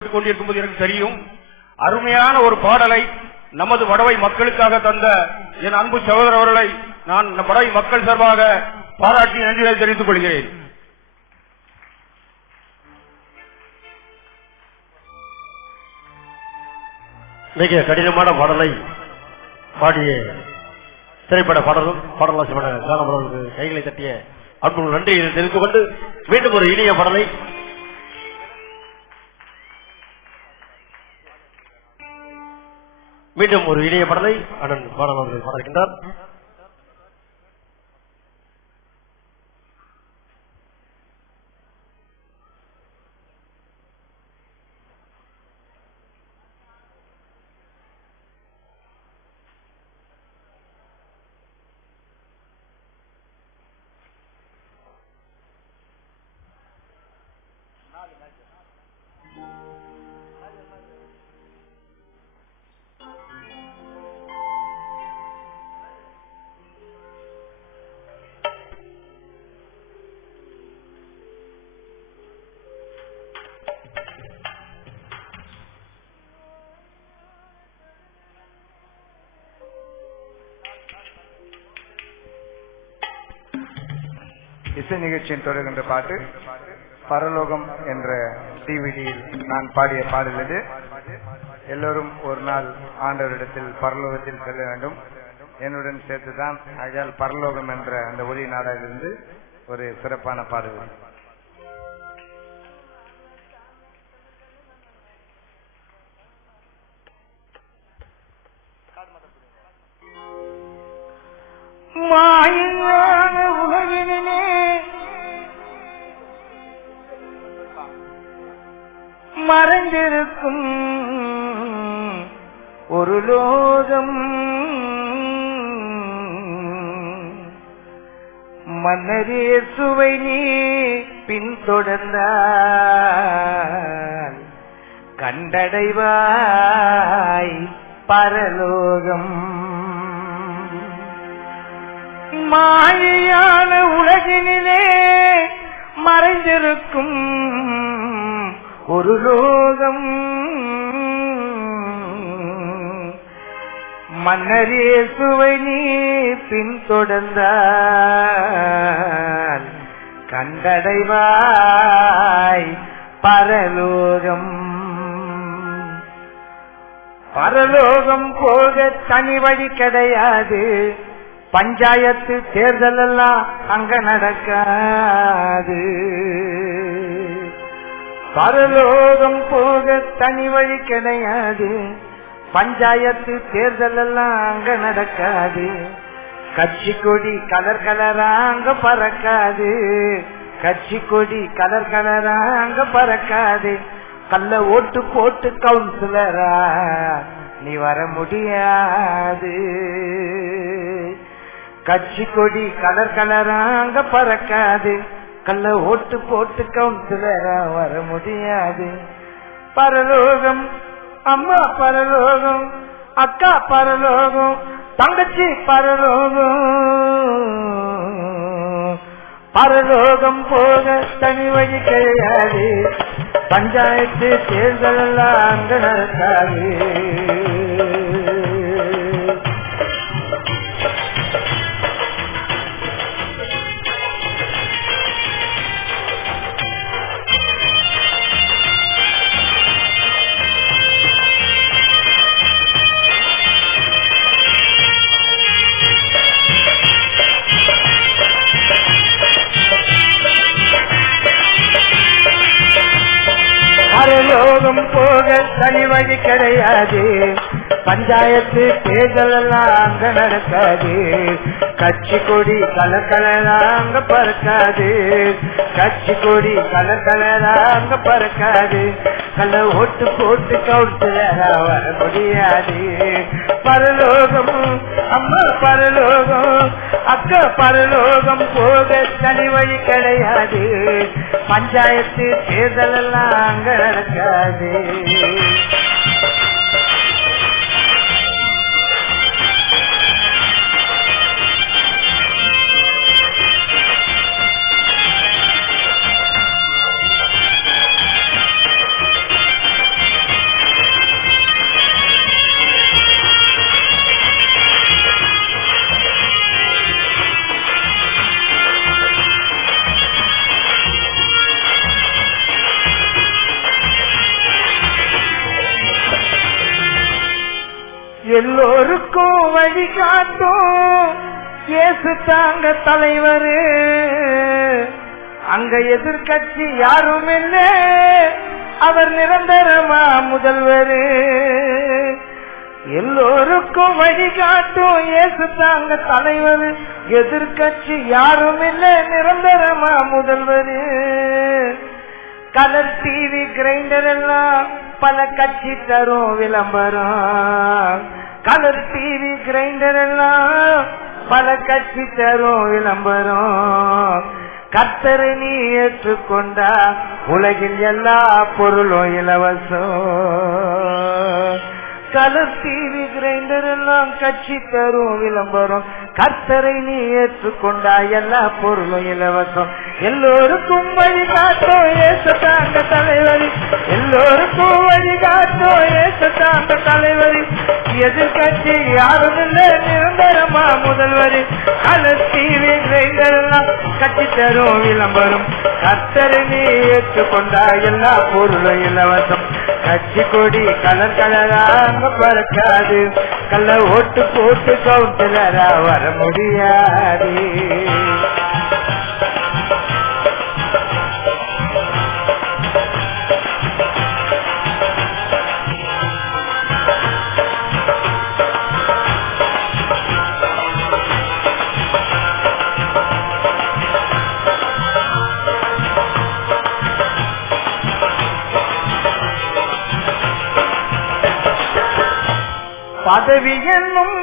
கொண்டிருக்கும்போது எனக்கு தெரியும். அருமையான ஒரு பாடலை நமது வடவை மக்களுக்காக தந்த என் அன்பு சகோதரர் அவர்களை நான் வடவை மக்கள் சார்பாக பாராட்டி நன்றியை தெரிவித்துக் கொள்கிறேன். மிக கடினமான பாடலை பாடிய திரைப்பட பாடலாசிரியர் காலமலருக்கு கைகளை தட்டிய அன்பு நன்றியை தெரிவித்துக் கொண்டு மீண்டும் ஒரு இனிய பாடலை அண்ணன் பாடலாளர்கள் பாடுகின்றார். இசை நிகழ்ச்சியின் தொடர்கின்ற பாட்டு பரலோகம் என்ற டிவிடியில் நான் பாடிய பாடல் இது. எல்லோரும் ஒரு நாள் ஆண்டவரிடத்தில் பரலோகத்தில் செல்ல வேண்டும், என்னுடன் சேர்த்துதான். ஆகையால் பரலோகம் என்ற அந்த ஒளி நாடாவிலிருந்து ஒரு சிறப்பான பாடல். மாயான உலகினிலே மறைந்திருக்கும் ஒரு லோகம், மன்னரே சுவை நீ பின்தொடர்ந்தால் கண்டடைவாய் பரலோகம். மாயான உலகினிலே மறைந்திருக்கும் ஒரு லோகம், மன்னரே சுவை நீ பின்தொடர்ந்தால் கண்டடைவாய் பரலோகம். பரலோகம் போக தனி வழி கிடையாது, பஞ்சாயத்து தேர்தல் எல்லாம் அங்க நடக்காது. பரலோகம் போக தனி வழி கிடையாது, பஞ்சாயத்து தேர்தல் எல்லாம் அங்க நடக்காது. கட்சி கொடி கலர் கலரா அங்க பறக்காது, கட்சி கொடி கலர் கலரா அங்க பறக்காது. கள்ள ஓட்டு போட்டு கவுன்சிலரா நீ வர முடியாது. கட்சி கொடி கலர் கலரா அங்க பறக்காது, கள்ள ஓட்டு போட்டு கவுன்சிலரா வர முடியாது. பரலோகம் அம்மா பரலோகம், அக்கா பரலோகம், தங்கச்சி பரலோகம். பரலோகம் போக தனி வழி கிடையாது, பஞ்சாயத்து தேர்தல் எல்லாம் அங்க நடக்காது. பரலோகம் போக தனி வழி கிடையாது, பஞ்சாயத்து தேர்தல் எல்லாம் அங்க நடக்காது. கட்சி கொடி கலர் கலரா அங்க பறக்காது, கட்சி கொடி கலர் கலரா அங்க பறக்காது. கள்ள ஓட்டு போட்டு கவுன்சிலரா வர முடியாது. பரலோகம் அம்மா பரலோகம், அக்கா பரலோகம் போக தனி வழி கிடையாது, பஞ்சாயத்து தேர்தல் எல்லாம் அங்க நடக்காது. எல்லோருக்கும் வழிகாட்டும் இயேசு தாங்க தலைவர். அங்க எதிர்கட்சி யாரும் இல்லை, அவர் நிரந்தரமா முதல்வர். எல்லோருக்கும் வழிகாட்டும் இயேசு தாங்க தலைவர், எதிர்கட்சி யாரும் இல்லை, நிரந்தரமா முதல்வர். கலர் டிவி கிரைண்டர் எல்லாம் பல கட்சி தரும் விளம்பரம். கலர் டிவி கிரைண்டர் எல்லாம் பல கட்சி தரும் விளம்பரம். கர்த்தரை நீ ஏற்றுக்கொண்டா உலகில் எல்லா பொருளும் இலவசம். கலர் டிவி கிரைண்டர் எல்லாம் கட்சி தரும் விளம்பரம். கர்த்தரை நீ ஏற்றுக்கொண்டா எல்லா பொருளும் இலவசம். எல்லோருக்கும் வழிகாட்டும் இயேசு தாங்க தலைவர், எல்லோருக்கும் வழிகாட்டும் இயேசு தாங்க தலைவர். எதிர்கட்சி யாரும் இல்லை, நிரந்தரமா முதல்வர். கலர் டிவி கிரைண்டர் எல்லாம் கட்சி தரும் விளம்பரம். கர்த்தரை நீ ஏற்றுக்கொண்டா எல்லா பொருளும் இலவசம். கட்சி கொடி கலர் கலராங்க பறக்காது, கள்ள ஓட்டு போட்டு கவுன்சிலரா வர முடியாது. பதவி என்னும்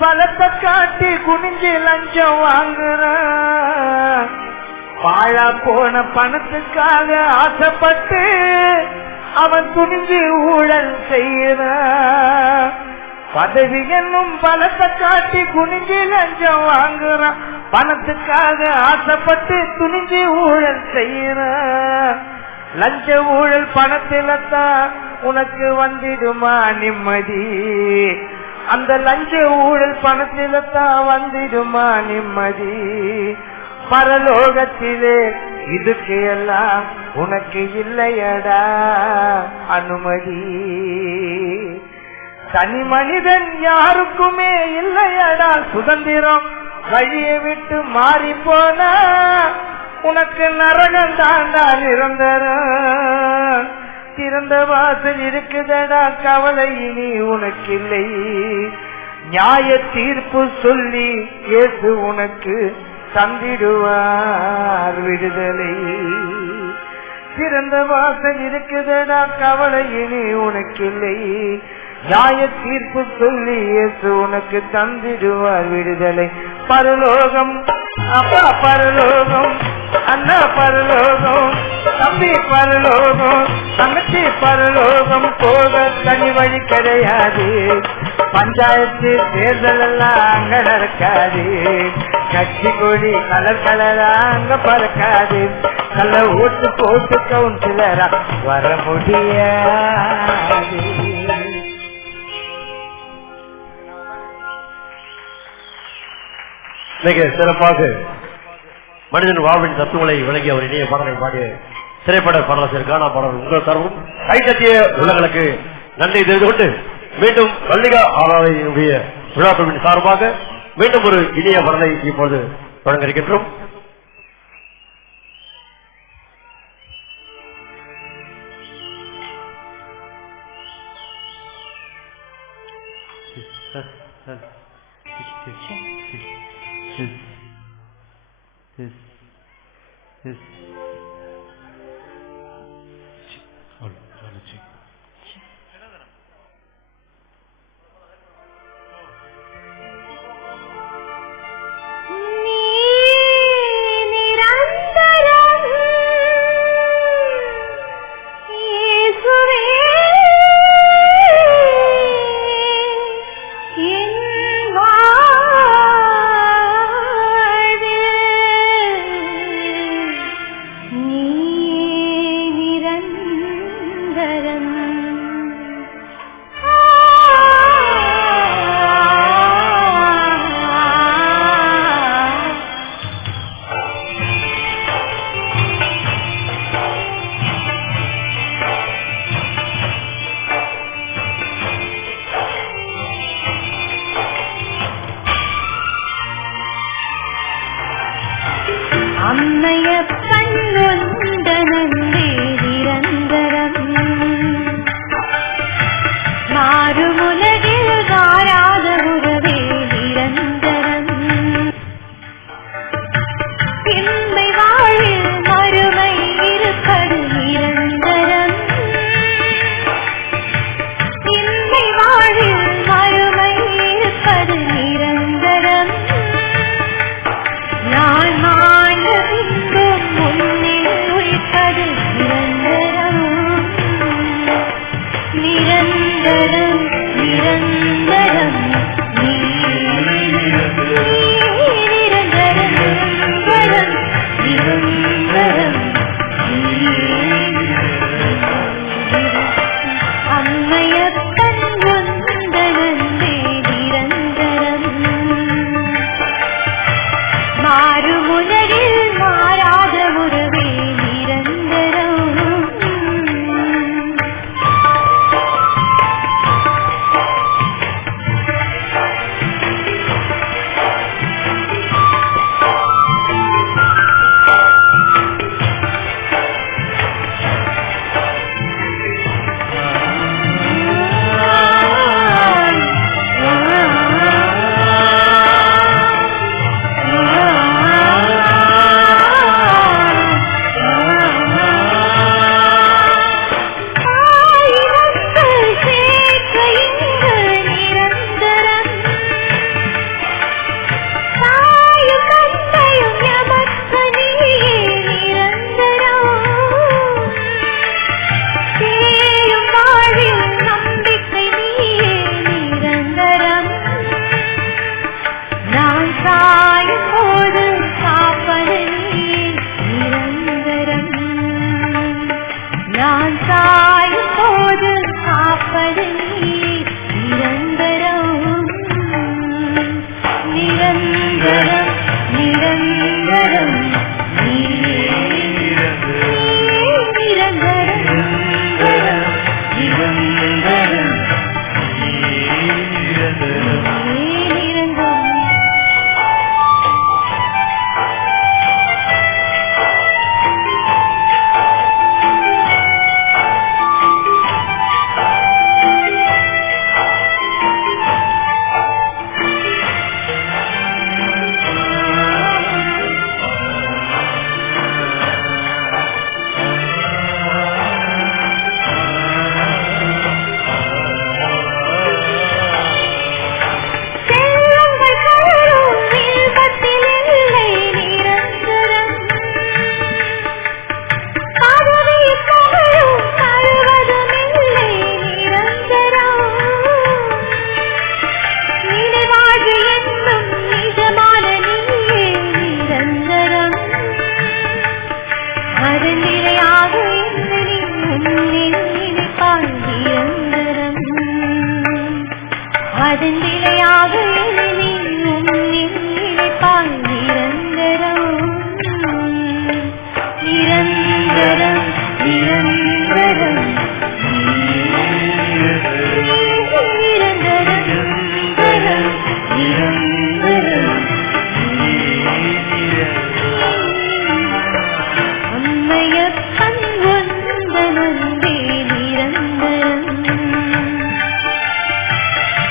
பலத்தை காட்டி குனிஞ்சு லஞ்சம் வாங்குறான். பாழா போன பணத்துக்காக ஆசைப்பட்டு அவன் துணிஞ்சு ஊழல் செய்யறான். பதவி என்னும் பலத்தை காட்டி குனிஞ்சு லஞ்சம் வாங்குறான். பணத்துக்காக ஆசைப்பட்டு துணிஞ்சு ஊழல் செய்யறான். லஞ்ச ஊழல் பணத்தில்தான் உனக்கு வந்திடுமா நிம்மதி. அந்த லஞ்ச ஊழல் பணத்தில்தான் வந்திடுமா நிம்மதி. பரலோகத்திலே இதுக்கு எல்லாம் உனக்கு இல்லையடா அனுமதி. தனி மனிதன் யாருக்குமே இல்லையடா சுதந்திரம். வழியை விட்டு மாறி போனா உனக்கு நரகம் தாண்டா நிரந்தரம். திறந்த வாசல் இருக்குதடா கவலை இனி உனக்கு இல்லை. நியாய தீர்ப்பு சொல்லி இயேசு உனக்கு தந்திடுவார் விடுதலை. திறந்த வாசல் இருக்குதடா கவலை இனி உனக்கு இல்லை. நியாய தீர்ப்பு சொல்லி இயேசு உனக்கு தந்திடுவார் விடுதலை. பரலோகம் அப்பா பரலோகம், அண்ணா பரலோகம், தம்பி பரலோகம், தங்கச்சி பரலோகம் போக தனி வழி கிடையாது. பஞ்சாயத்து தேர்தல் எல்லாம் அங்க நடக்காது. கட்சி கொடி கலர் கலரா அங்க பறக்காது. கள்ள ஓட்டு போட்டு கவுன்சிலரா வர முடியாது. மிக சிறப்பாக மனிதன் வாழ்வின் தத்துவங்களை விளங்கி அவர் இணைய பாடலை பாடிய திரைப்பட பாடலாசிரியர் கானா பாடல் உங்கள் தரவும் கைத்தட்டிய உள்ளங்களுக்கு நன்றி தெரிந்து கொண்டு மீண்டும் மல்லிகா ஆராதனையுடைய விழாக்குழுவின் சார்பாக மீண்டும் ஒரு இனிய பாடலை இப்பொழுது தொடங்க இருக்கின்றோம். நிரந்தரம் நிரந்தரம் நிரந்தரம் அம்மையப்பன் வந்தனந்தே நிரந்தரம் மாறுமுனரில் மாறாத உறவே நிரந்தரம்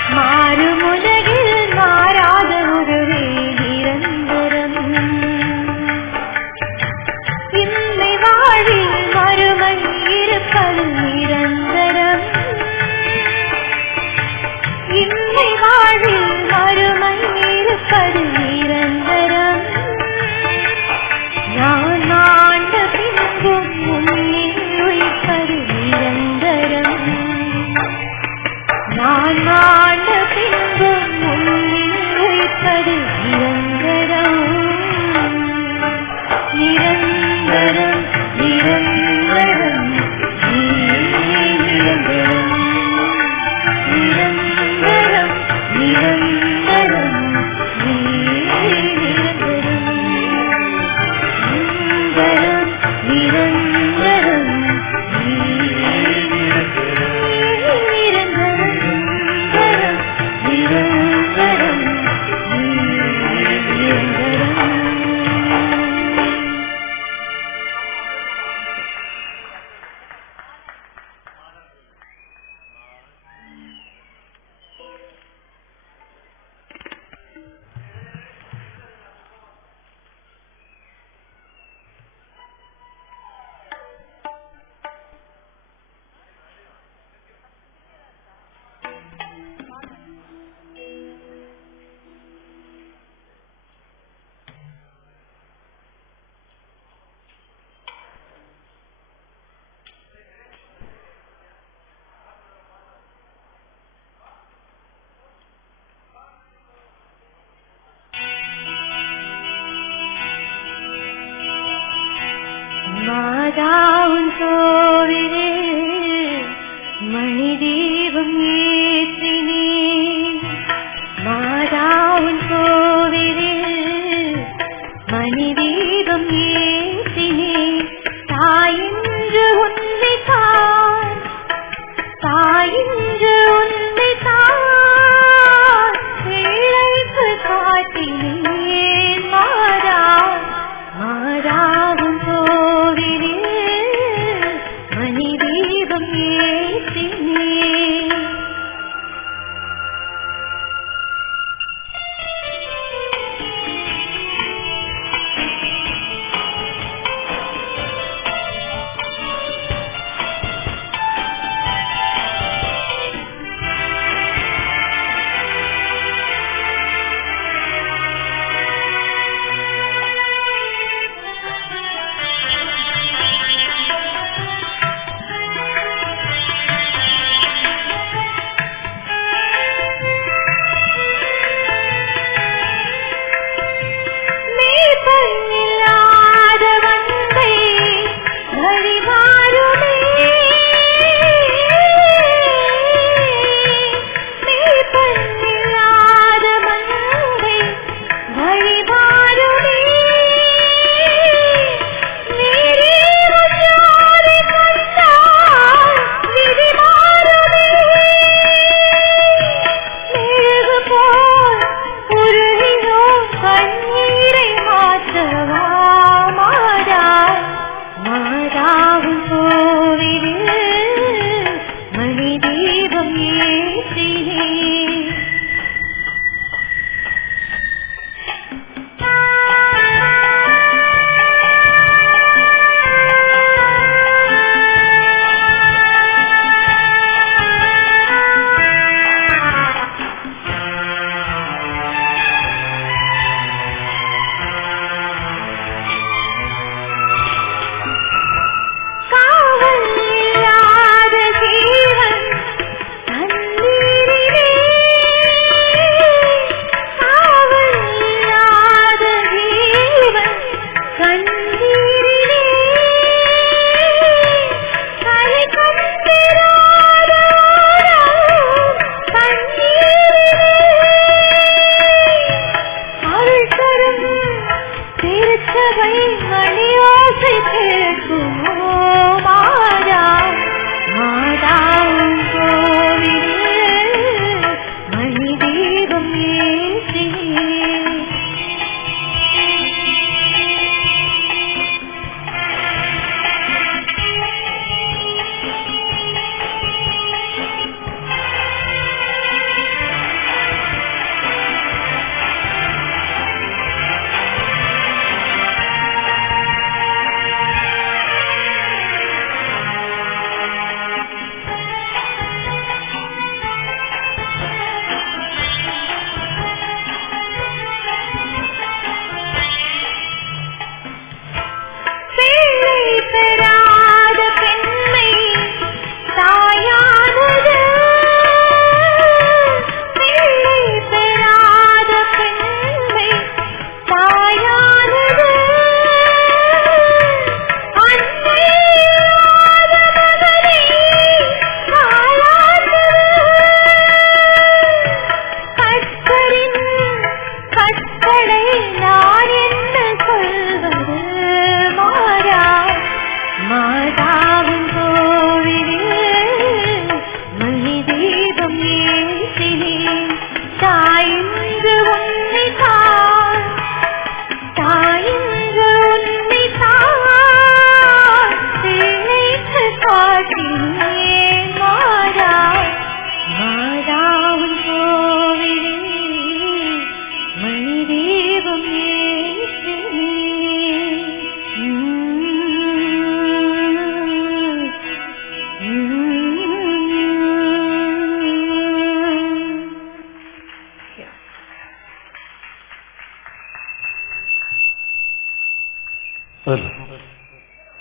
மாறும் மணிதீபம் ஏற்றினேன் மாதாவின் கோவிலில் மணிதீபம் ஏற்றினேன் தாயின்று உன்னை தான் தாயின்று உன்னை தான் பிள்ளைக்கு காட்டினேன் மாதாவின் கோவிலில் மணிதீபம் ஏற்றினேன்.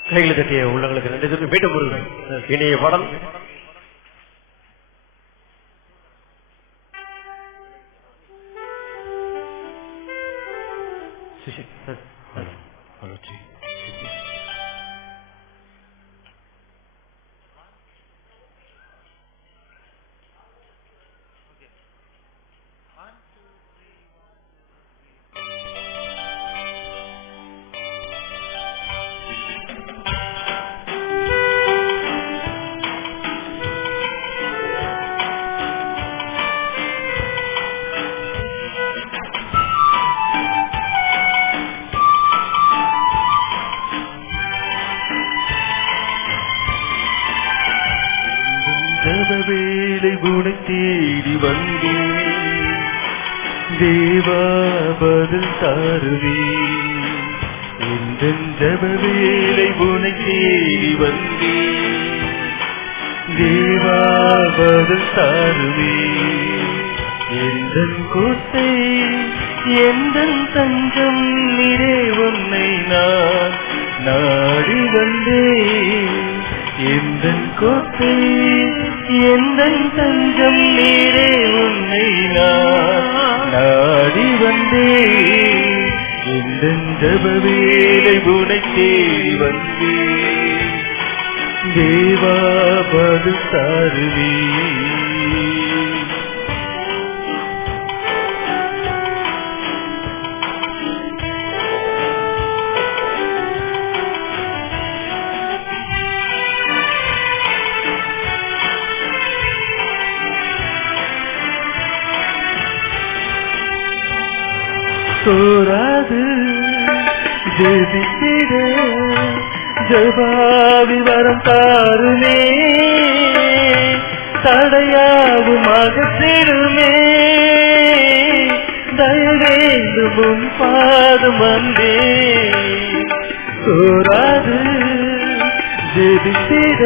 கைகளை தட்டிய உள்ளங்களுக்கு நன்றி. மீண்டும் ஒரு இணைய பாடல். ஜபவேளை உனை தேடி வந்தேன் தேவா பதில் தாருவே இந்த ஜபவேளை உனை தேடி வந்தேன் தேவா பதில் தாருவே எந்த கோட்டை எந்த தஞ்சம் நீரே உன்னை நான் நாடி வந்தேன் எந்த கோட்டை எந்த தஞ்சம் நீரே உன்னை நான் நாடி வந்தேன் எந்த ஜபவேளை உனை தேடி வந்தேன் தேவா பதில் தாருவே சோராது ஜெபித்திட ஜபாவி வரம் தாருமே தடையாகும் அகத்திடுமே தயவேண்டும் உன் பாதம் வந்தே சோராது ஜெபித்திட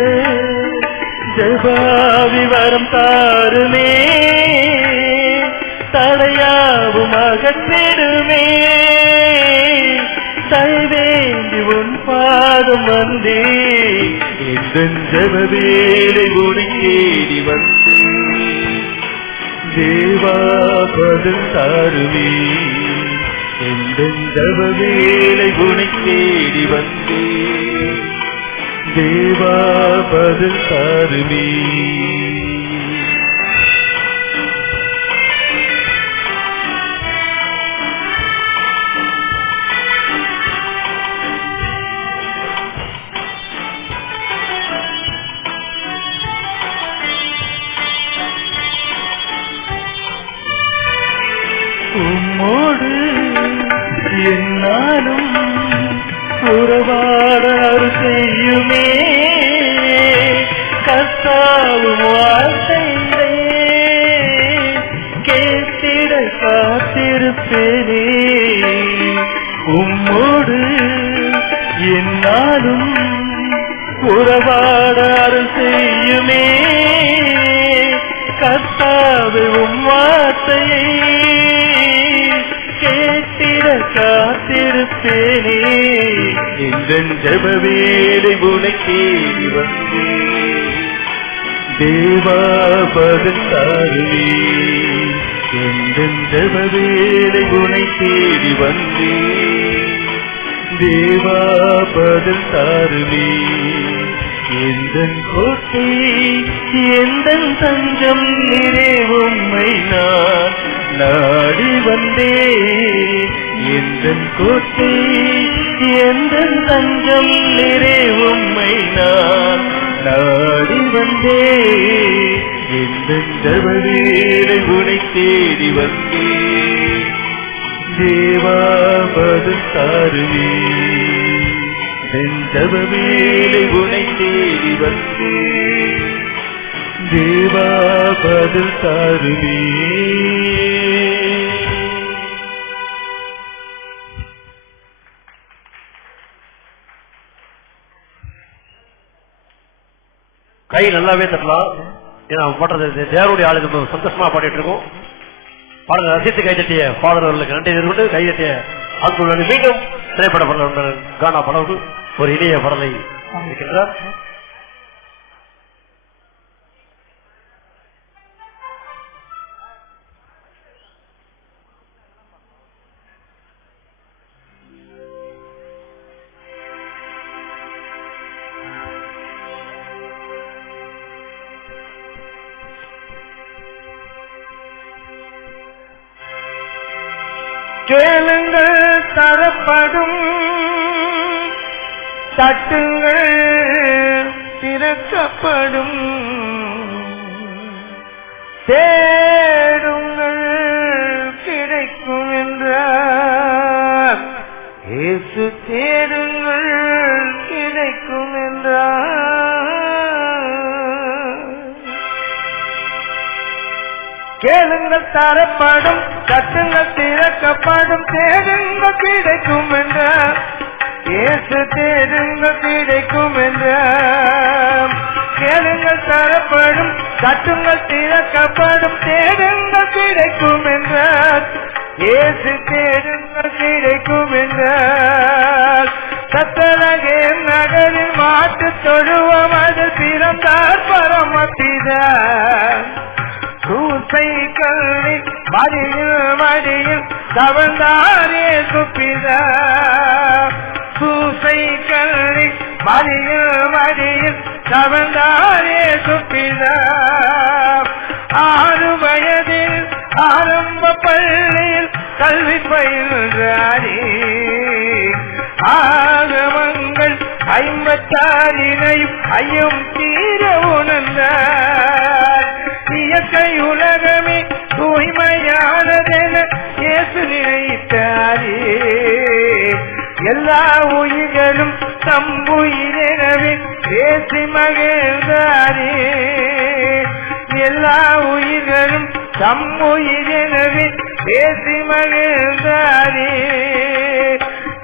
ஜபாவி வரம் தாருமே தடையாவும் அகற்றிடுமே தயவேண்டி உன் பாதம் வந்தே இந்த ஜபவேளை உனை தேடி வந்தே தேவா பதில் தாருவே இந்த ஜபவேளை உனை தேடி வந்தே தேவா பதில் தாருவே உம்மோடு என்னாலும் உறவாட செய்யுமே கர்த்தாவும் வார்த்தையிலே கேட்டிட காத்திருப்பேனே உம்மோடு என்னாலும் உறவாட செய்யுமே கர்த்தாவும் வார்த்தையை கேட்டிட காத்திருப்பேனே இந்த ஜபவேளை உனை தேடி வந்தே தேவா பதில் தாருவே இந்த ஜபவேளை உனை தேடி வந்தே தேவா பதில் தாருவே எந்த கோட்டை எந்த தஞ்சம் நீரே உம்மை நான் நாடி வந்தே எந்த கோட்டை எந்த தஞ்சம் நீரே உம்மை நான் நாடி வந்தே எந்த ஜபவேளை உனை தேடி வந்தே தேவா பதில் தாருவே என் ஜபவேளை உனை தேடி வந்தே தேவா பதில் தாருவே கை நல்லாவே தட்டலாம். ஏன்னா பாடுறது தேவருடைய ஆளுங்க சந்தோஷமா பாடிட்டு இருக்கோம். பாடலை ரசித்து கைதட்டிய பாடல்களுக்கு நன்றி தெரிவித்து கைதட்டிய அன்புடன் மீண்டும் திரைப்பட பாடல் கானா படவுக்கு ஒரு இனிய பாடலை இருக்கின்றார். கேளுங்கள் தரப்படும், தட்டுங்கள் திறக்கப்படும், தேடுங்கள் கிடைக்கும் என்றார் இயேசு. தேடுங்கள் கிடைக்கும் என்றார். கேளுங்கள் தரப்படும், தட்டுங்கள் திறக்கப்படும், தேடுங்கள் கிடைக்கும் என்ற இயேசு தேடுங்கள் கிடைக்கும் என்ற. கேளுங்கள் தரப்படும், தட்டுங்கள் திறக்கப்படும், தேடுங்கள் கிடைக்கும் என்ற இயேசு தேடுங்கள் கிடைக்கும் என்ற. சத்தலகே நகரில் மாட்டு தொழுவம் அதில் பிறந்தார் பரமபிதா. சூசை கல்லில் மடியில் தவழ்ந்தாரே சுப்பிதா. சூசை கல்லில் மடியில் தவழ்ந்தாரே சுப்பிதா. 6 வயதில் ஆரம்ப பள்ளியில் கல்வி பயின்றாரே. ஆகமங்கள் 56 ஐயம் தீர உணர்ந்தார். இயற்கை உலகமே தூய்மையானதென இயேசு நினைத்தாரே. எல்லா உயிர்களும் தம்புயிரெனவே பேசி மகிழ்ந்தாரே. எல்லா உயிர்களும் தம்முயிரெனவே பேசி மகிழ்ந்தாரே.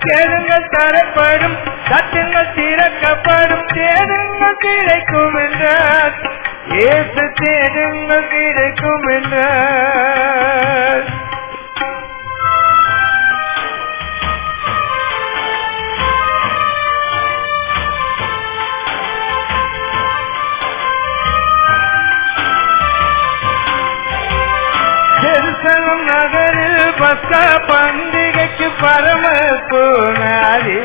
கேளுங்கள் தரப்படும், தட்டுங்கள் திறக்கப்படும், தேடுங்கள் கிடைக்கும் என்றார் இயேசு தேடுங்கள் கிடைக்கும் என்றார். ஜெருசலம் நகரில் பஸ்கா பண்டிகைக்கு பரம போனாரே.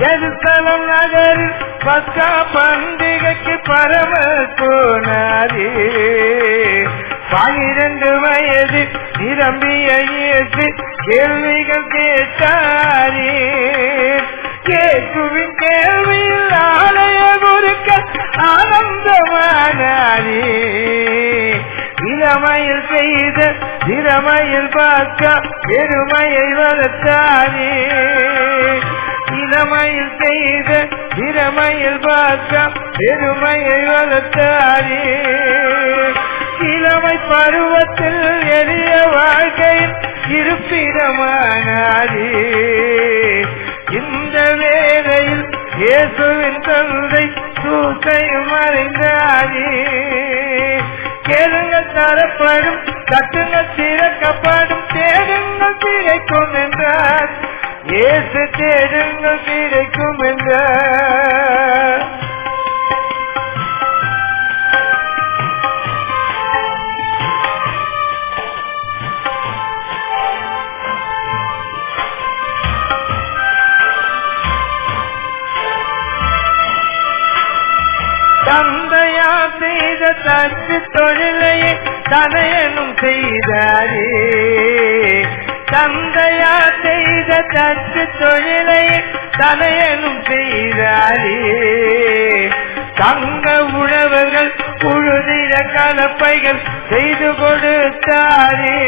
ஜெருசலம் நகரில் பஸ்கா பண்டிகைக்கு பரம போனாரே. 12 வயது நிரம்பிய இயேசு கேள்விகள் கேட்டாரே. கேள்வியின் கேள்வியில் ஆலய குருக்கள் ஆனந்தமானாரே. இளமையில் செய்த திறமையில் பார்க்க பெருமையை வளர்த்தாரே. இளமையில் செய்த திறமையில் பார்க்க பெருமையை வளர்த்தாரே. இளமை பருவத்தில் எளிய வாழ்க்கையில் இருப்பிடமானாரே. இந்த வேளையில் இயேசுவின் தந்தை சூசையும் மறைந்தாரே. கேளுங்கள் தரப்படும், தட்டுங்கள் திறக்கப்படும், தேடுங்கள் கிடைக்கும் என்றார் இயேசு தேடுங்கள் கிடைக்கும் என்றார். தந்தையா செய்த தச்சு தொழிலையே தனையனும் செய்தாரே. தந்தையா செய்த தச்சு தொழிலையே தனையனும் செய்தாரே. தங்க உழவர்கள் உழுதிர கலப்பைகள் செய்து கொடுத்தாரே.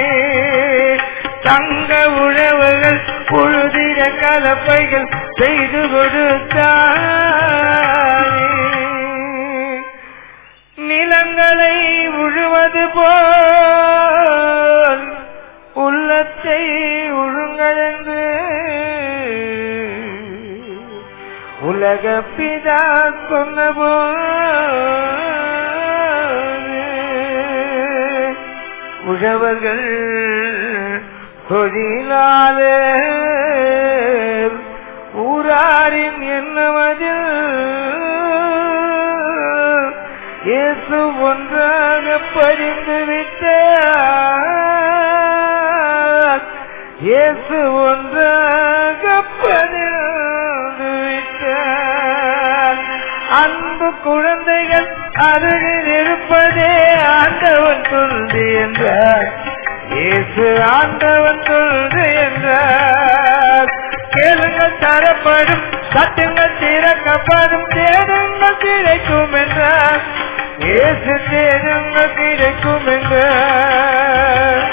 தங்க உழவர்கள் உழுதிர கலப்பைகள் செய்து கொடுத்தாரே. நிலங்களை உழுவது போல் உள்ளத்தை உழுங்களென்று உலக பிதா சொன்னபோது உழவர்கள் தொழிலாளர் ஊராரின் எண்ணமதில் இயேசு ஒன்றாக பறிந்து விட்டார். இயேசு ஒன்றாக பறிந்து விட்டார். அன்பு குழந்தைகள் அருகில் இருப்பதே ஆண்டவன் சொல்து என்றார். இயேசு ஆண்டவன் சொல்து என்றார். கேளுங்கள் தரப்படும், தட்டுங்கள் திறக்கப்படும், தேடுங்கள் கிடைக்கும் என்றார் இயேசு தேடுங்கள் கிடைக்கும் என்றார்.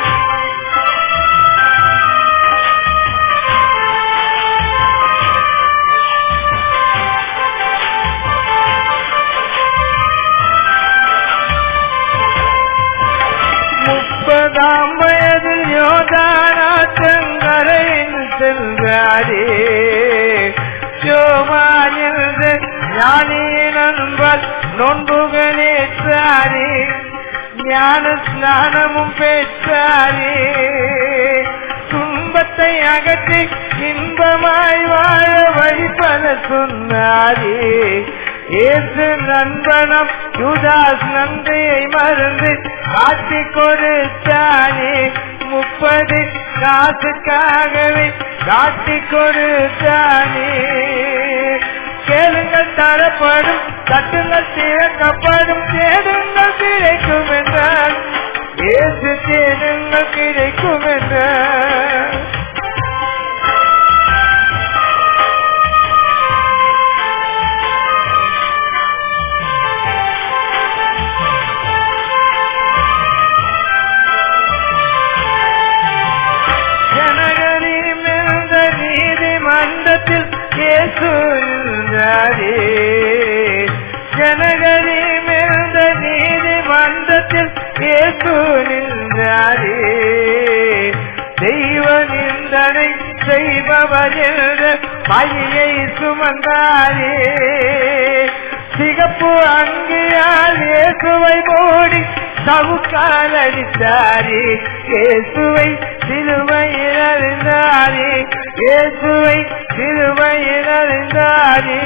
ஞான ஸ்நானமும் பெற்றாரே. துன்பத்தை அகற்றி இன்பமாய் வாழ வழிபட சொன்னாரே. இயேசு நண்பனம் யூதாஸ் நன்றியை மறந்து காட்டி கொடுத்தானே. 30 காசுக்காகவே காட்டி கொடுத்தானே. கேளுங்கள் தரப்படும், தட்டுங்கள் திறக்கப்படும், தேடுங்கள் கிடைக்கும் என்றார். இயேசு தேடுங்கள் கிடைக்கும் என்றார். ஜனகரி மேந்த நீதிமன்றத்தில் இயேசு நின்றாரே. தெய்வ நிந்தனை செய்பவர் என்ற பழியை சுமந்தாரே. சிகப்பு அங்கியால் இயேசுவை மூடி சவுக்கால் அடித்தாரே. இயேசுவை சிலுவையில் அறிந்தாரே. இயேசுவை சிலுவையில் அறிந்தாரே.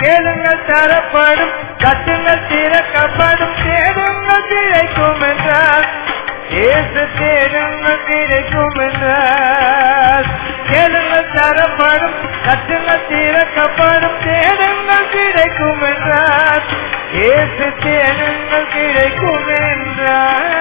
கேளுங்கள் தரப்படும், தட்டுங்கள் திறக்கப்படும், தேடுங்கள் கிடைக்கும் என்றார். இயேசு தேடுங்கள் கிடைக்கும் என்றார். கேளுங்கள் தரப்படும், தட்டுங்கள் திறக்கப்படும், தேடுங்கள் கிடைக்கும் என்றார். இயேசு தேடுங்கள் கிடைக்கும் என்றார்.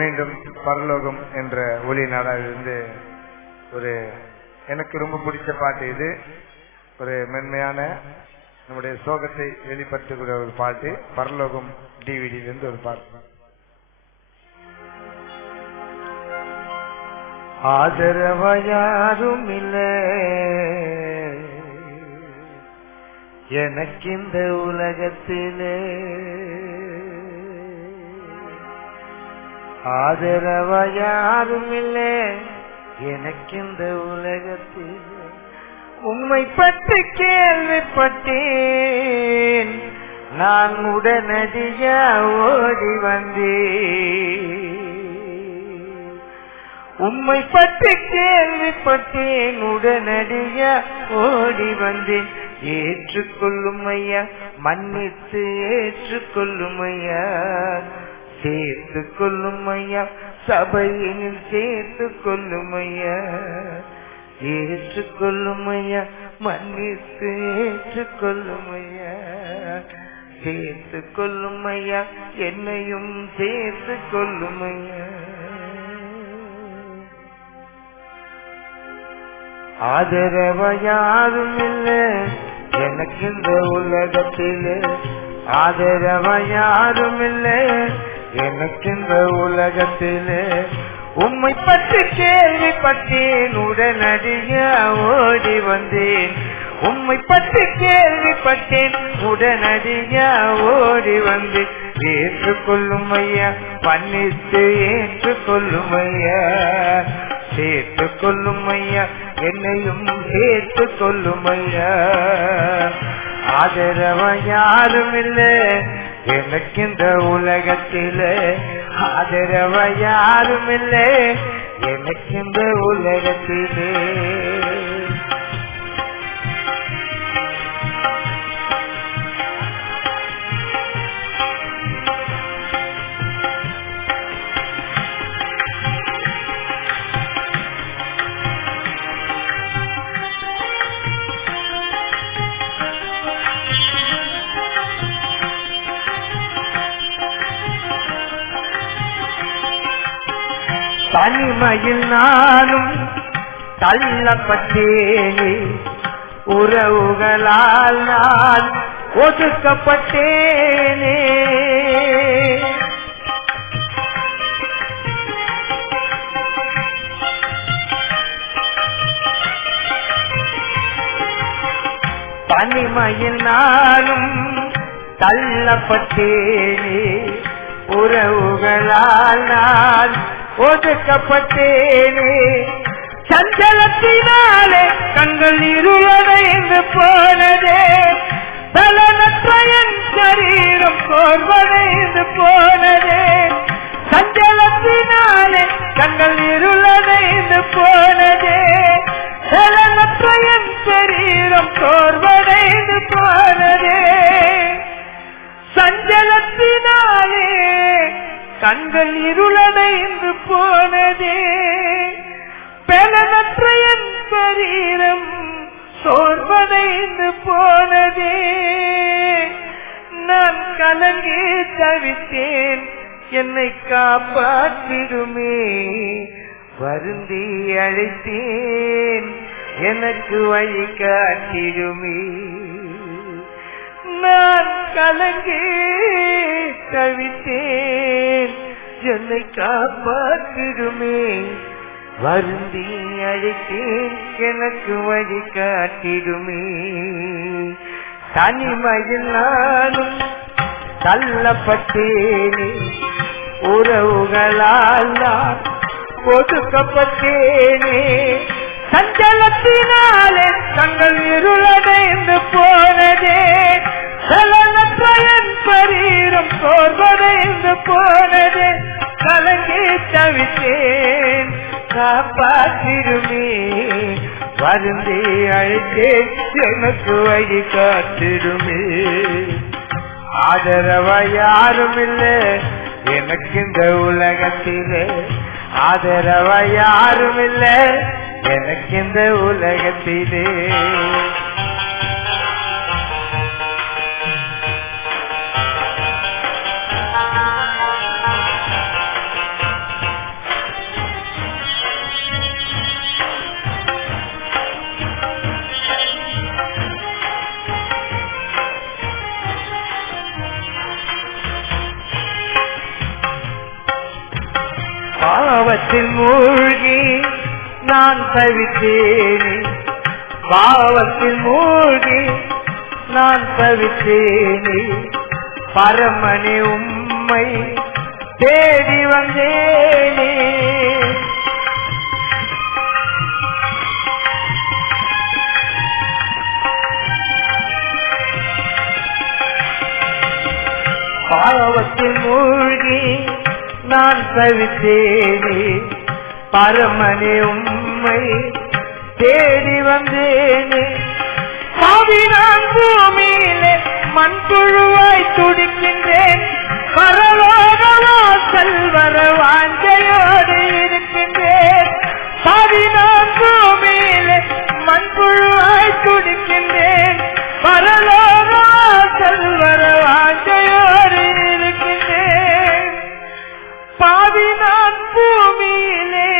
மீண்டும் பரலோகம் என்ற ஒளி நாடாவிலிருந்து ஒரு எனக்கு ரொம்ப பிடிச்ச பாட்டு இது. ஒரு மென்மையான நம்முடைய சோகத்தை வெளிப்படுத்தக்கூடிய ஒரு பாட்டு. பரலோகம் டிவிடியிலிருந்து ஒரு பாட்டு. ஆதரவாயாரும் இல்லை எனக்கு இந்த உலகத்திலே. ஆதரவாயாரும் இல்லை எனக்கு இந்த உலகத்தில். உம்மை பற்றி கேள்விப்பட்டேன், நான் உடனடியா ஓடி வந்தேன். உம்மை பற்றி கேள்விப்பட்டேன், உடனடியா ஓடி வந்தேன். ஏற்றுக்கொள்ளும் ஐயா, மன்னித்து ஏற்றுக்கொள்ளும் ஐயா, சேர்த்து கொள்ளும் ஐயா, சபையினில் சேர்த்து கொள்ளும் ஐயா. ஏற்றுக்கொள்ளும் ஐயா, மன்னித்து ஏற்றுக்கொள்ளும் ஐயா, சேர்த்து கொள்ளும் ஐயா, என்னையும் சேர்த்து கொள்ளும் ஐயா. ஆதரவாயாரும் இல்லை எனக்கு இந்த உலகத்திலே. ஆதரவாயாரும் இல்லை எனக்கு இந்த உலகத்திலே. உம்மை பற்றி கேள்விப்பட்டேன், உடனடியா ஓடி வந்தேன். உம்மை பற்றி கேள்விப்பட்டேன், உடனடியா ஓடி வந்தேன். ஏற்றுக்கொள்ளும் ஐயா, மன்னித்து ஏற்றுக்கொள்ளும் ஐயா, சேர்த்து கொள்ளும் ஐயா, என்னையும் சேர்த்து கொள்ளும் ஐயா. ஆதரவா யாரும் இல்லை எனக்கு இந்த உலகத்திலே. ஆதரவா யாரும் இல்லை எனக்கு இந்த உலகத்திலே. தனிமையில் நானும் தள்ளப்பட்டேனே, உறவுகளால் நான் ஒதுக்கப்பட்டேனே. தனிமையில் நானும் தள்ளப்பட்டேனே, உறவுகளால் நான் ஒதுக்கப்பட்டேனே. சஞ்சலத்தினாலே கண்கள் இருளடைந்து போனதே, பலனற்ற என் சரீரம் சோர்வடைந்து போனதே. சஞ்சலத்தினாலே கண்கள் இருளடைந்து போனதே, பலனற்ற என் சரீரம் சோர்வடைந்து போனதே. சஞ்சலத்தினாலே கண்கள் இருளடைந்து போனதே, பலனற்ற என் சரீரம் சோர்வடைந்து போனதே. நான் கலங்கி தவித்தேன், என்னை காப்பாற்றிடுமே. வருந்தி அழைத்தேன், எனக்கு வழி காட்டிடுமே. நான் கலங்கி தவித்தேன், என்னை காப்பாற்றிடுமே. வருந்தி அழைத்தேன், எனக்கு வழி காட்டிடுமே. தனிமையில் நானும் தள்ளப்பட்டேனே, உறவுகளால் நான் ஒதுக்கப்பட்டேனே. சஞ்சலத்தினாலே கண்கள் இருளடைந்து போனதே, பலனற்ற என் சரீரம் சோர்வடைந்து போனதே. கலங்கி தவித்தேன், காப்பாற்றிடுமே. வருந்தி அழைத்தேன், எனக்கு வழி காத்திடுமே. ஆதரவா யாரும் இல்லை எனக்கு இந்த உலகத்திலே, ஆதரவா யாரும் இல்லை எனக்கு இந்த உலகத்திலே. பாவத்தில் மூழ்கி நான் தவித்தேனே, பாவத்தில் மூழ்கி நான் தவித்தேனே. பரமனே உம்மை தேடி வந்தேனே. பாவத்தில் மூழ்கி நான் தவித்தேனே, பரமனே உம்மை தேடி வந்தேனே. பாவி நான் பூமியிலே மண்புழுவாய் துடிக்கின்றேன், பரலோக வாசல் வர வாஞ்சையோடு இருக்கின்றேன். பாவி நான் பூமியிலே மண்புழுவாய் துடிக்கின்றேன், பரலோக வாசல் வர வாஞ்சையோடு இருக்கின்றேன். பாவி நான் பூமியிலே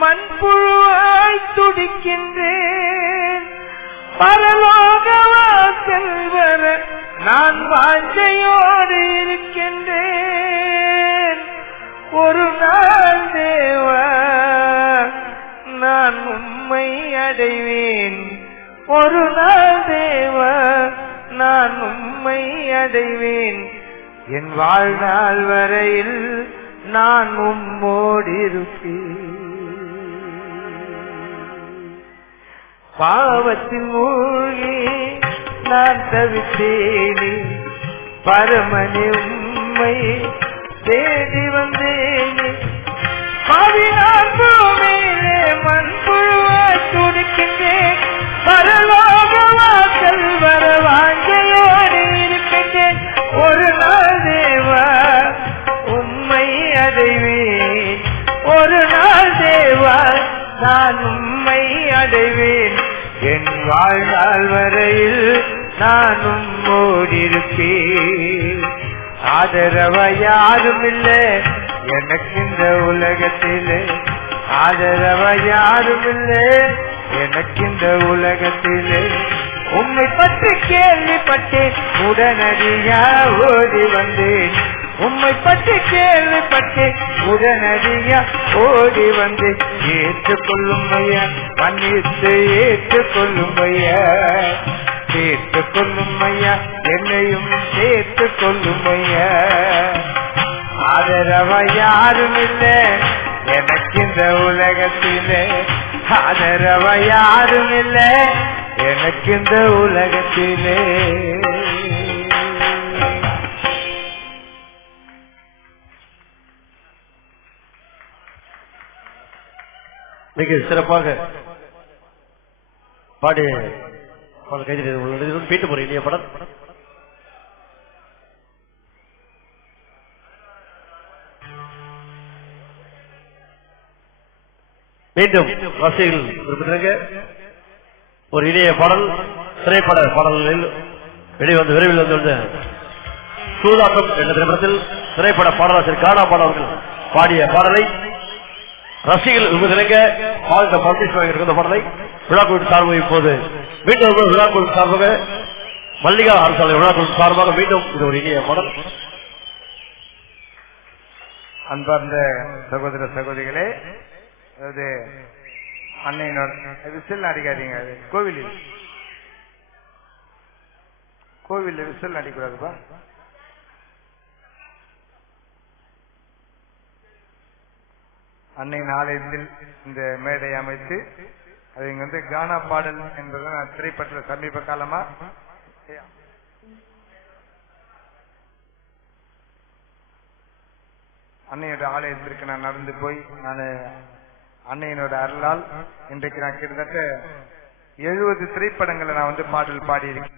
மண்புழுவாய் துடிக்கின்றேன், பரலோக வாசல் வர நான் வாஞ்சையோடு இருக்கின்றேன். ஒரு நாள் தேவா நான் உம்மை அடைவேன், ஒரு நாள் தேவா நான் உம்மை அடைவேன். என் வாழ்நாள் வரையில் நான் உம்மோடு இருப்பேன். பாவத்தில் மூழ்கி நான் தவித்தேனே, பரமனே உம்மை தேடி வந்தேனே. பாவி நான் பூமியிலே மண்புழுவாய் துடிக்கின்றேன், பரலோக வாசல் வர வாஞ்சையோடு இருக்கின்றேன். ஒரு நாள் தேவா உம்மை அடைவேன், ஒரு நாள் தேவா நான் உம்மை அடைவேன். என் வாழ்நாள் வரையில் நான் உம்மோடு இருப்பேன். ஆதரவா யாரும் இல்லை எனக்கு இந்த உலகத்திலே ஆதரவ யாரும் இல்லை. எனக்கு இந்த உலகத்திலே உம்மை பற்றி கேள்விப்பட்டேன், உடனடியா ஓடி வந்தேன். உம்மை பற்றி கேள்விப்பட்டேன், உடனடியா ஓடி வந்தேன். ஏற்றுக்கொள்ளும் ஐயா, மன்னித்து ஏற்றுக்கொள்ளும் ஐயா, சேர்த்துக்கொள்ளும் ஐயா, என்னையும் சேர்த்துக்கொள்ளும் ஐயா. ஆதரவ யாரும் இல்லை எனக்கு இந்த உலகத்திலே, ஆதரவ யாரும் இல்லை எனக்கு இந்த உலகத்திலே. மிக சிறப்பாக பாடி கைது வீட்டு முறை இனிய படம். மீண்டும் ரசிகர்கள் குறிப்பிட்டிருக்க ஒரு இனிய பாடல், திரைப்பட பாடல்களில் வெளிவந்து விரைவில் வந்து சூதாட்டம் என்ற திரைப்படத்தில் திரைப்பட பாடலாசிரியர் கானா பாடல்கள் பாடிய பாடலை ரசிகர்கள் விரும்புகிறங்க வாழ்ந்த இருந்த பாடலை விழாக்குழு சார்பாக இப்போது மீண்டும் விழாக்குழு சார்பாக மல்லிகா அரசாலை விழாக்குழு சார்பாக மீண்டும் இது ஒரு இனிய பாடல். அன்பார்ந்த சகோதர சகோதரிகளே, அதாவது அன்னையினோட விசில் அடிக்காதீங்க. அது கோவில் விசில் அடிக்கூடாதுப்பா. அன்னை ஆலயத்தில் இந்த மேடை அமைத்து அது இங்க வந்து கானா பாடல் என்பதை நான் திரைப்பட்ட சமீப காலமா அன்னையோட ஆலயத்திற்கு நான் நடந்து போய் நான் அன்னையினோட அருளால் இன்றைக்கு நான் கிட்டத்தட்ட 70 திரைப்படங்களை நான் வந்து பாடல் பாடியிருக்கேன்.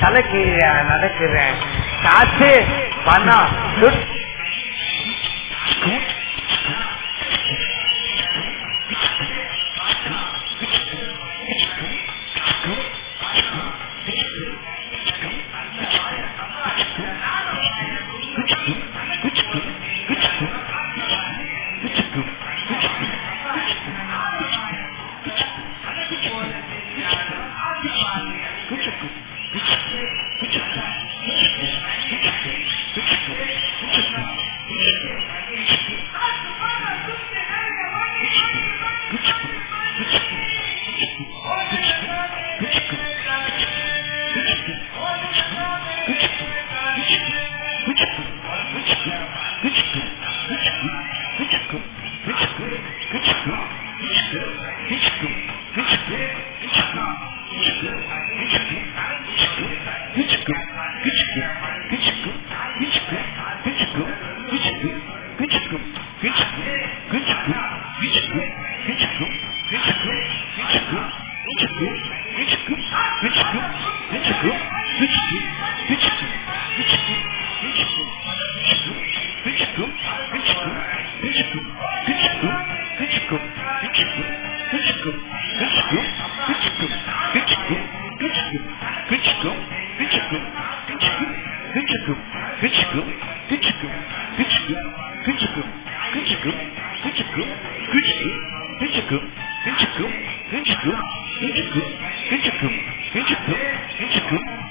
தலைக்கு நடக்கிறேன், காசு பணம்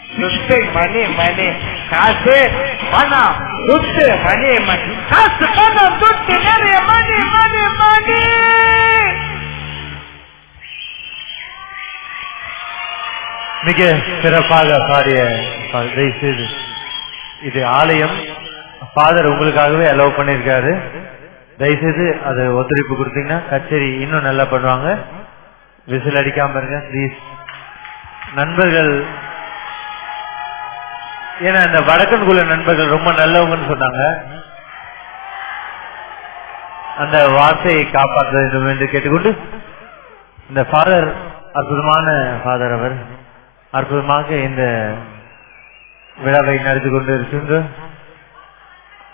சொத்து மணி மணி காசு பணம் துட்டு மணி மணி காசு பணம் துட்டு நிறைய மணி மணி மணி. மிக சிறப்பாக பாடிய தயவுசெய்து இது ஆலயம் ஃபாதர் உங்களுக்காகவே அலோவ் பண்ணிருக்காரு. தயவுசெய்து அது ஒத்துழைப்பு கொடுத்தீங்கன்னா கச்சேரி இன்னும் நல்லா பண்ணுவாங்க. விசில் அடிக்காம இருங்க ப்ளீஸ். நண்பர்கள், ஏன்னா இந்த வடக்கன்குள்ள நண்பர்கள் ரொம்ப நல்லவங்கன்னு சொன்னாங்க. அந்த வார்த்தையை காப்பாற்ற வேண்டும் என்று கேட்டுக்கொண்டு இந்த ஃபாதர் அற்புதமான ஃபாதர், அவர் அற்புதமாக இந்த விழாவை நடத்தி கொண்டு இருக்கின்ற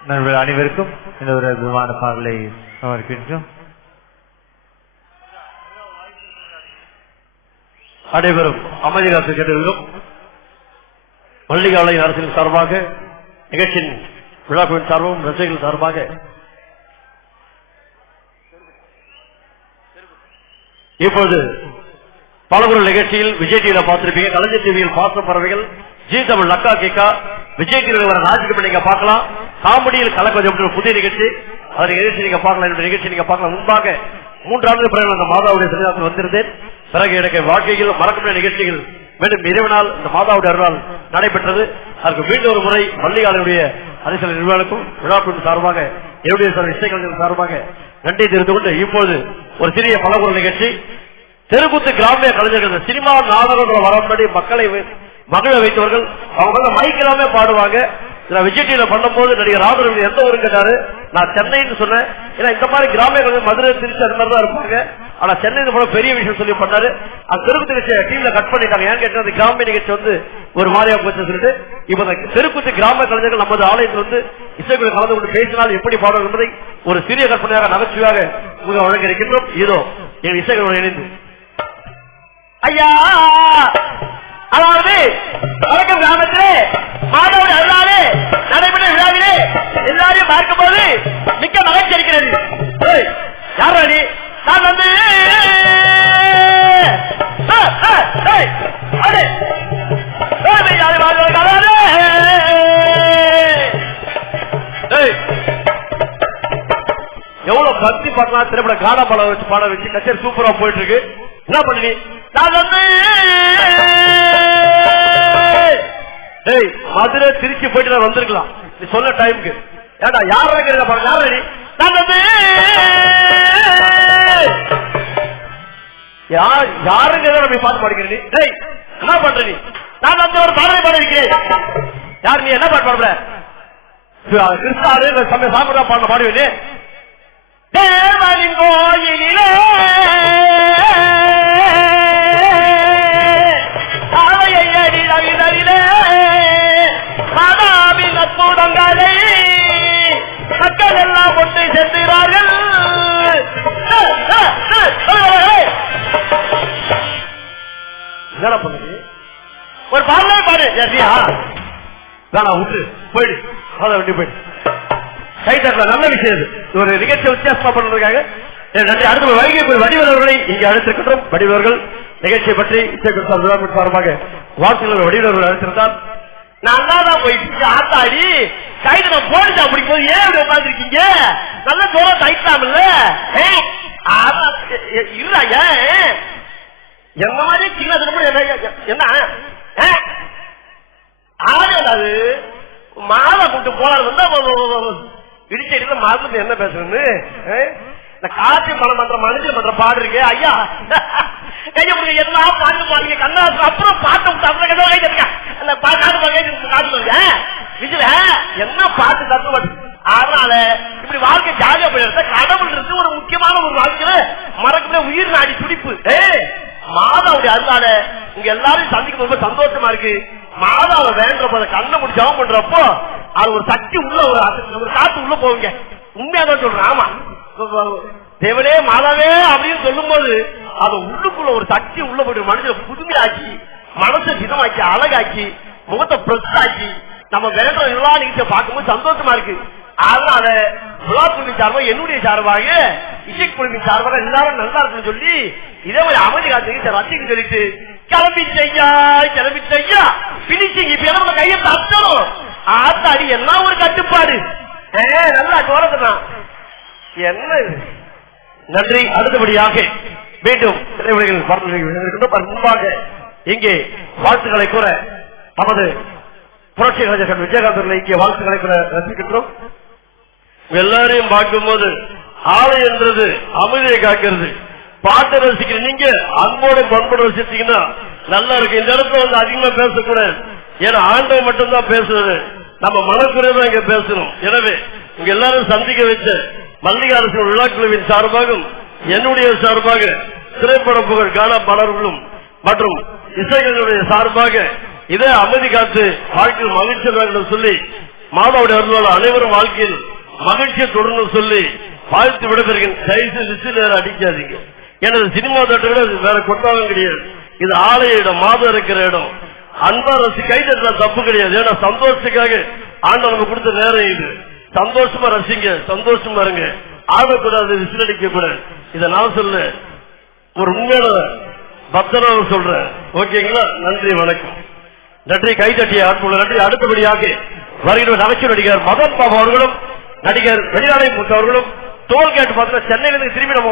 நண்பர்கள் அனைவருக்கும் இந்த ஒரு அற்புதமான பாடலை சமர்ப்பிக்கிறோம். அனைவரும் அமைதி காத்து கேட்டுள்ளோம். மல்லிகாலை அரசின் சார்பாக நிகழ்ச்சியின் விழாக்குழுவின் சார்பாகவும் ரசிகர்கள் சார்பாக இப்பொழுது பலகுரல் நிகழ்ச்சியில் விஜய் டிவியில பார்த்திருப்பீங்க, கலைஞர் டிவியில் பாச பறவைகள், ஜி தமிழ் லக்கா கேக்கா, விஜய் டிவியில் வர நாஜிக்கு நீங்க பார்க்கலாம். காமெடியில் கலக்கொஞ்சம் புதிய நிகழ்ச்சி, அதனை நிகழ்ச்சி நீங்க பார்க்கலாம். இந்த நிகழ்ச்சி நீங்க பார்க்கலாம். முன்பாக 3 ஆண்டுகள் பிறகு அந்த மாதாவுடைய சன்னிதானத்தில் வந்திருந்தேன். பிறகு எனக்கு வாழ்க்கையில் மறக்க நிகழ்ச்சிகள் மீண்டும் இறைவனால் இந்த மாதாவுடைய அருளால் நடைபெற்றது. அதற்கு மீண்டும் ஒரு முறை மல்லிகாலையுடைய அரசியல் நிர்வாகத்துக்கும் விழாக்குழு சார்பாக என்னுடைய இசைக்கலைஞர்கள் சார்பாக நன்றி தெரிவித்துக் கொண்டு இப்போது ஒரு சிறிய பலகுரல் நிகழ்ச்சி. தெருக்கூத்து கிராமிய கலைஞர்கள் சினிமா நாடகங்கள் வர முன்னாடி மக்களை மகிழ வைத்தவர்கள், அவங்க மைக்கிலாமே பாடுவாங்க. விஜய் டிவியில பண்ணும் போது நடிகர் ராமர் எந்த ஊரும் கேட்டாரு, நான் சென்னைன்னு சொன்னேன். ஏன்னா இந்த மாதிரி கிராமிய கலைஞர் மதுரை திருச்சி அந்த மாதிரி தான் இருப்பாங்க. ஆனா சென்னை போல பெரிய விஷயம் சொல்லி பண்ணாரு. அந்த தெருக்கூத்து நிகழ்ச்சியை டிவில கட் பண்ணிட்டாங்க. ஏன்னு கேட்டா அந்த கிராமிய நிகழ்ச்சி வந்து ஒரு மாதிரியா போச்சு சொல்லிட்டு இப்ப தெருக்கூத்து கிராம கலைஞர்கள் நமது ஆலயத்தில் வந்து இசைக்குழு கலந்து கொண்டு பேசினால் எப்படி பாடணும் என்பதை ஒரு சிறிய கற்பனையாக நகைச்சுவையாக உங்களுக்கு வழங்க இருக்கின்றோம். இதோ என் இசைகளோடு இணைந்து ஐயா, அதாவது வடக்கம் கிராமத்திலே மாதவன் அருளாலே நடைபெற்ற விழாவிலே எல்லாரையும் பார்க்கும் போது மிக்க மகிழ்ச்சி இருக்கிறது. யாரா நீ? நான் வந்து எவ்வளவு பக்தி பாடலாம், திரைப்பட காடா பாட வச்சு பாட வச்சு கச்சேரி சூப்பரா போயிட்டு இருக்கு. என்ன பண்ணுவீங்க? நான் வந்து மதுரை திருச்சி போயிட்டு நான் வந்திருக்கலாம் நீ சொன்ன டைமுக்கு. ஏடா யாரு பாருங்க, யாரு நீ? நான் வந்து யாருங்க நம்ம பாட்டு பாடிக்கிறேன். நீ என்ன பண்ற? நீ நான் வந்து ஒரு பாடலை பாட வைக்கிறேன். யாரு நீ? என்ன பாட்டு பாடுற? கிறிஸ்தாரு சமய சாப்பிட பாட பாடுவேன். தேவனின் கோயிலே மாதாவின் அற்புதங்களை மக்கள் எல்லாம் ஒன்று சென்றார்கள். ஒரு பாடலே பாடு. வேணா விட்டு போயிடு, வண்டி போயிடு. கைத்தட்டல நல்ல விஷயம். ஒரு நிகழ்ச்சியை வித்தியாசமா பண்றதுக்காக நன்றி. அடுத்த வைகை வடிவலர்களை இங்கே அழைத்திருக்கின்றோம். வடிவர்கள் நிகழ்ச்சியை பற்றி இசைக்குழு சார்பாக வாக்குகள் வடிவலர்கள் அழைத்திருந்தால் நான் தான் போயிட்டு ஆத்தாடி கைது நான் போலீஸா பிடிக்கும் போது ஏன் உட்காந்துருக்கீங்க? நல்ல தூரம் தைக்கலாம் இல்ல இல்ல? எந்த மாதிரி சின்ன என்ன மட்டும் கோளாறு வந்தா இடிச்சு இடிக்க மறந்து என்ன பேசுறது? இந்த காட்சி பணம் பண்ற மனுஷன் பண்ற பாடு இருக்கு ஐயா. கைய முடிய எல்லாம் பாட்டு பாடுங்க கண்ணாசு அப்புறம் பாட்டு விஜய என்ன பாட்டு தத்துவம். அதனால இப்படி வாழ்க்கை ஜாலியா போயிருந்த கடவுள் இருந்து ஒரு முக்கியமான ஒரு வாழ்க்கையில மறக்க உயிர் நாடி துடிப்பு. மாதாவுடைய அருளால இங்க எல்லாரும் சந்திக்க ரொம்ப சந்தோஷமா இருக்கு. மாதாவை வேண்ட போத கண்ணை முடி ஜபம் பண்றப்போ அது ஒரு சக்தி உள்ள ஒரு காத்து உள்ள போவீங்க. உண்மையாதான் சொல்றேன். ஆமா, தேவனே மாதாவே அப்படின்னு சொல்லும் போது அது உள்ளுக்குள்ள ஒரு சக்தி உள்ள போயிட்டு மனுஷனை புதுமையாக்கி மனசை சிதமாக்கி அழகாக்கி முகத்தை பிரஸ் ஆக்கி நம்ம வேண்ட எல்லா நிகழ்ச்சியை பார்க்கும்போது சந்தோஷமா இருக்கு. அதனால விழா குழுவின் சார்பாக என்னுடைய சார்பாக இசை குழுவின் சார்பாக எல்லாரும் நல்லா இருக்குன்னு சொல்லி இதே மாதிரி அமைதி காத்து ரசிக்கு சொல்லிட்டு கிளம்பிச்சையா பினிஷிங் இப்ப நம்ம கையை தட்டணும். ஆத்தாடி என்ன ஒரு கட்டுப்பாடு. நல்லா கோரத்தான் என்ன. நன்றி. அடுத்தபடியாக மீண்டும் திரையுலகில் முன்பாக இங்கே வாழ்த்துக்களை கூற நமது புரட்சி கலைஞர் விஜயகாந்த் இங்கே வாழ்த்துக்களை கூற ரசிக்கின்றோம். எல்லாரையும் பார்க்கும்போது ஆலை என்றது அமைதியை காக்கிறது. பாட்டை ரசிக்கிற நீங்க அன்போடு பண்போடு ரசிச்சீங்கன்னா நல்லா இருக்கு. இந்த இடத்துல வந்து அதிகமா பேசக்கூடாது. ஏன்னா ஆண்டவன் மட்டும்தான் பேசுறது, நம்ம மனக்குறைதான் இங்க பேசணும். எனவே இங்க எல்லாரும் சந்திக்க வச்ச மல்லிகை அரசு விழாக்குழுவின் சார்பாகவும் என்னுடைய சார்பாக திரைப்பட புகழ் காண பாடல்களும் மற்றும் இசைகளுடைய சார்பாக இதே அமைதி காத்து வாழ்க்கையில் மகிழ்ச்சி சொல்லி மாதாவுடைய அருளால் அனைவரும் வாழ்க்கையில் மகிழ்ச்சியை தொடர்ந்து சொல்லி வாழ்த்து விடைபெறுகிறேன். அடிக்காதீங்க. எனது சினிமா தட்டுகளை வேற கொட்டாலும் கிடையாது. இது ஆலய இடம், மாதம் இருக்கிற இடம். அன்பா ரசி கை தட்டலாம் தப்பு கிடையாது. ஏன்னா சந்தோஷத்துக்காக ஆண்டவன் நம்ம கொடுத்த நேரம் இது. சந்தோஷமா ரசிங்க, சந்தோஷமா இருங்க. ஆடக்கூடாது, விசிலடிக்க கூடாது. இதை நான் சொல்ல ஒரு உண்மையான பக்தனாக சொல்றேன். ஓகேங்களா? நன்றி, வணக்கம். நன்றி. கைதட்டிய ஆட்கள் நன்றி. அடுத்தபடியாக வருகிற நகைச்சுவை நடிகர் மதன் பாபு அவர்களும் நடிகர் வெளிநாடை மூத்த அவர்களும் டோல்கேட் பார்த்தீங்கன்னா சென்னையிலிருந்து திரும்பி நம்ம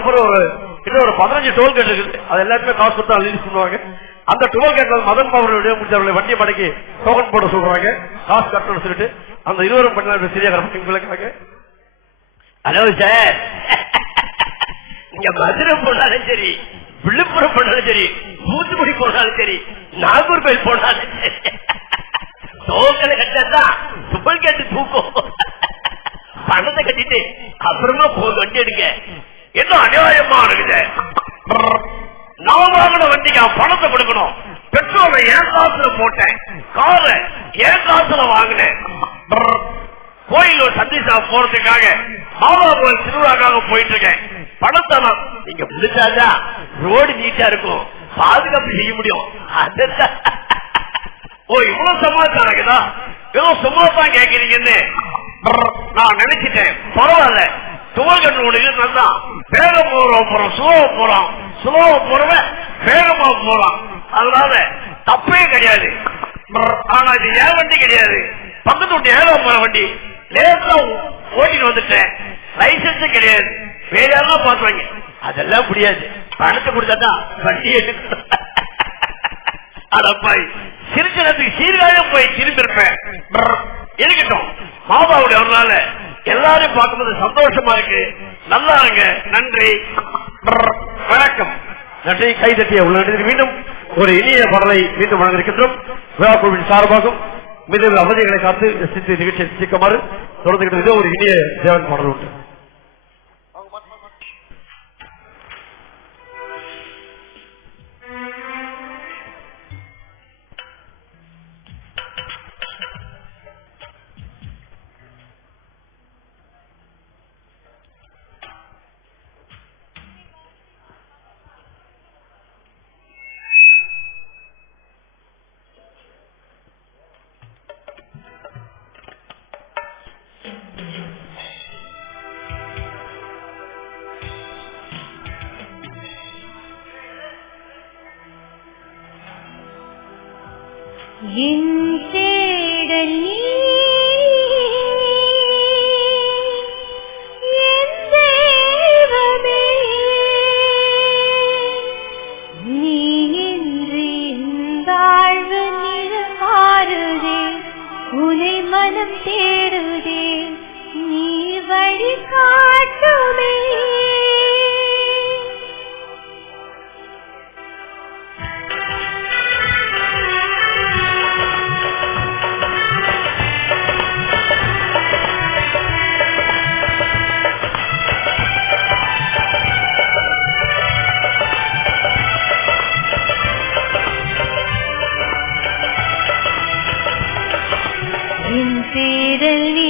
ஒரு 15 டோல்கேட் இருக்குது. அது எல்லாருமே காசு கொடுத்தா ரிலீஸ் பண்ணுவாங்க. அந்த டோல்கேட்ல மதன் பாபு முடிச்சவர்களை வண்டியை மடக்கி டோக்கன் போட சொல்றாங்க. காசு கட்டணும்னு சொல்லிட்டு அந்த 20 பண்ண சரியாக. ஹலோ சார், நீங்க மதுரை போனாலும் சரி, விழுப்புரம் போனாலும் சரி, தூத்துக்குடி போனாலும் சரி, நாகர்கோவில் போனாலும் சரி, டோக்கனை கட்டா துப்பல் கேட்டு தூக்கும். பணத்தை கட்டிட்டு அப்புறமா போக வண்டி எடுங்க. என்ன அநியாயமா இருக்குது. நான் வாங்கின வண்டிக்கு பணத்தை கொடுக்கணும். பெட்ரோலை ஏன் காசுல போட்டேன், காரை ஏன் காசுல வாங்கினேன். கோயில் சந்தீசா போறதுக்காக மாவா கோயில் திருவிழாக்காக போயிட்டு இருக்கேன். பணத்தை நீங்க முடிச்சாதான் ரோடு நீட்டா இருக்கும், பாதுகாப்பு செய்ய முடியும். ஓ, இவ்வளவு சமாச்சாரம் ஏதோ சும்மா தான் கேட்கிறீங்கன்னு நான் நினைச்சிட்டேன். பரவாயில்ல, டோல்கேட் ஒண்ணு நல்லா வேகம் போறோம், சுலோவா போறவன் வேகமா போறான். அதனால தப்பே கிடையாது. ஆனா இது ஏன் வண்டி கிடையாது, பக்கத்து விட்டு ஏழாம் போற வண்டி. லேசா ஓட்டிட்டு வந்துட்டேன், லைசன்ஸ் கிடையாது. வேற யாரெல்லாம் பாத்துவாங்க, அதெல்லாம் முடியாது. பணத்தை கொடுத்தாதான் வண்டி எடுத்து அடப்பாய் சிரிச்ச நேரத்துக்கு சீர்காழியும் போய் திரும்பி இருப்பேன். இருக்கட்டும், மாதாவுடைய அவரால எல்லாரையும் பார்க்கும்போது சந்தோஷமா இருக்கு. நல்லா இருங்க. நன்றி, வணக்கம். நன்றி. கைதட்டிய உள்ள மீண்டும் ஒரு இனிய பாடலை மீண்டும் வழங்கியிருக்கின்றோம். விழாக்குழுவின் சார்பாகவும் மீது அவதிகளை காத்து ரசித்து நிகழ்ச்சியை ரசிக்குமாறு தொடர்ந்து ஒரு இனிய தேவன் பாடல் உண்டு. என் தேடல் நீ, என் தெய்வமே, நீ இன்றி என் வாழ்வு நிழலாடுதே, உனை மனம் தேடுதே. காட்டுமே. என் தேடல் நீ